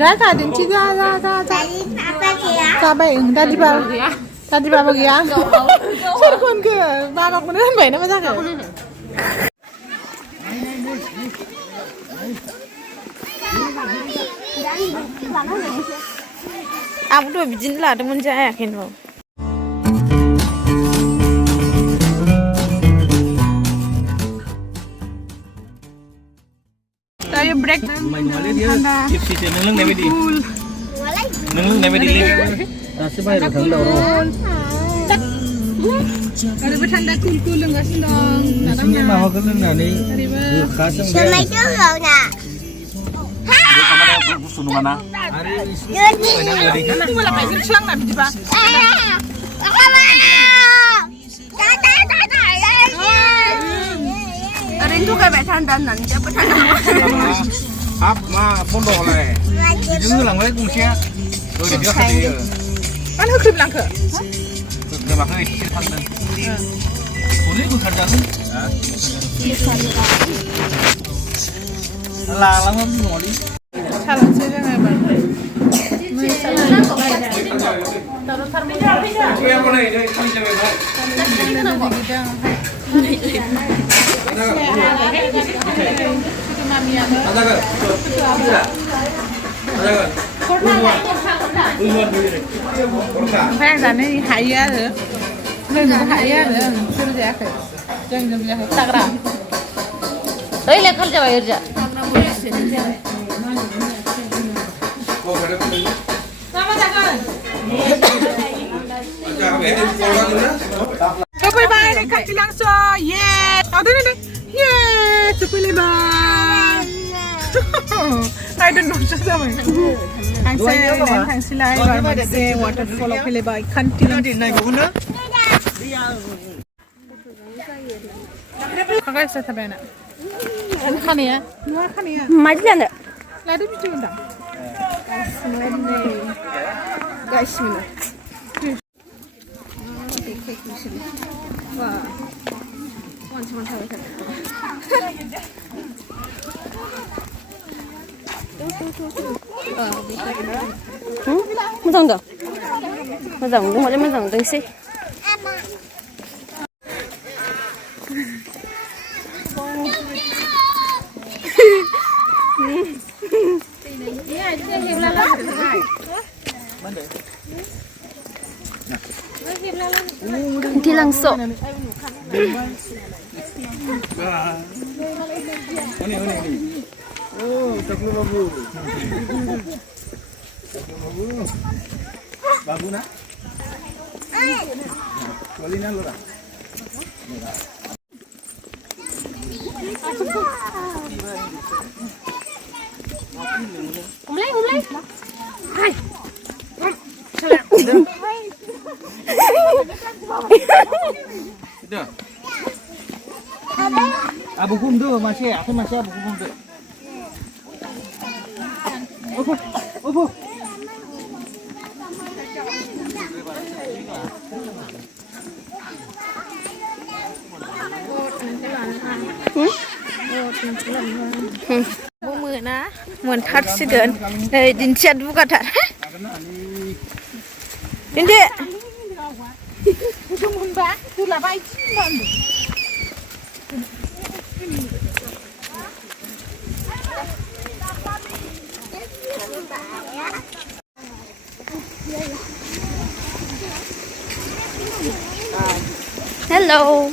Dah ada ciga dah. Tadi bapa kia. Serkun ke, bapa pun kan baik nama jaga. Aku tu bijin lah, teman saya yakin loh. Saya break. Ada bertanda cool enggak sih dong? Ini mau ke mana nih? Sama itu loh nak. Sunu mana? Itu malah pakai selang nak bijba. Ada itu kayak bertanda nanti bertanda. Ma pondok lah. Jujur lang lagi kumsia. Dia kaya. Mana klub lang ke? Dia makan itu kan. Boleh pun kerja tu. Lah lama tu moli. Salam saya jangan bang. Iya mana ini? Kami jangan bang. Ada kan? Ada kan? Phải là nó hại ra nữa. Nên nó hại ra nữa. Chưa được cái. Jangan jangan jangan. Tak ra. Oi lekal jawab aja. Sama jangan. Sampai bye deh KANGTHILANGSO. Yeah. Ada ni. Yeah. Sampai bye. I don't know just how. KANGTHILANGSO waterfall of by KANGTHILANGSO. Kakak saya tak benar. Kan ya? Kan ya? Macam mana? Lada bicu dah. Guys, mana? Wah. Macam mana tak? Macam tu. Macam tu, macam tu sih. KANGTHILANGSO. Oh, taklu babu. Babu na? Wali na lora. Umlay. Hai. Sudah. Abu kum tu masih, aku masih abu kum tu. Opo. Bố mưa ná, muốn thắt sẽ đến. Đây, đến chết vô cả thắt. Đến đi. Không muốn bác, tôi là vai chín lần. Hello.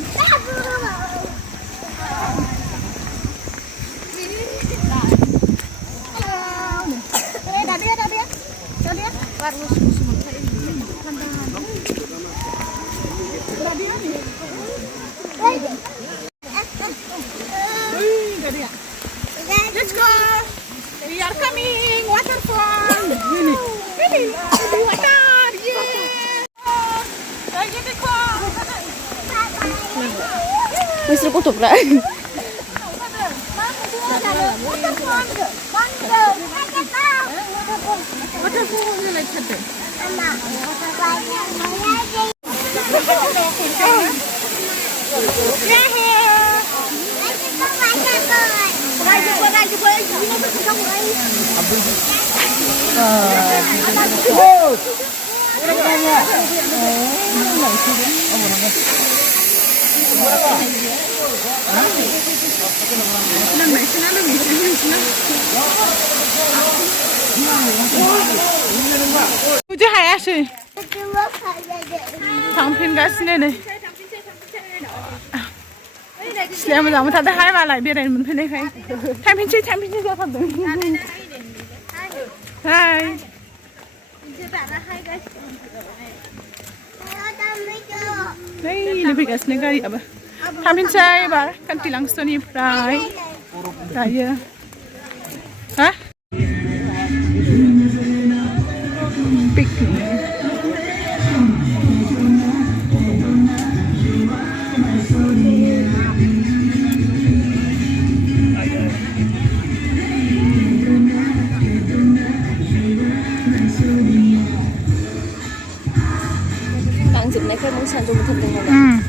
Let's go. We are coming. Waterfall. Really? Water. Yeah. Lagi dekat. Mesti kutuk lah. Waterfall ni lagi cantik. 우주 하야시 당핀 가시네 슬래म जाऊँ था तो हाय वाला बेरायनो मोनफैनायखाय थांफिनसै जाथारदों हाय नै फैगासिनो गारियाबो थांफिनसै एबार कान्तिलांसोनिफ्राय दायो हा picnic Bạn chụp này cái muốn sang chung thân tình không?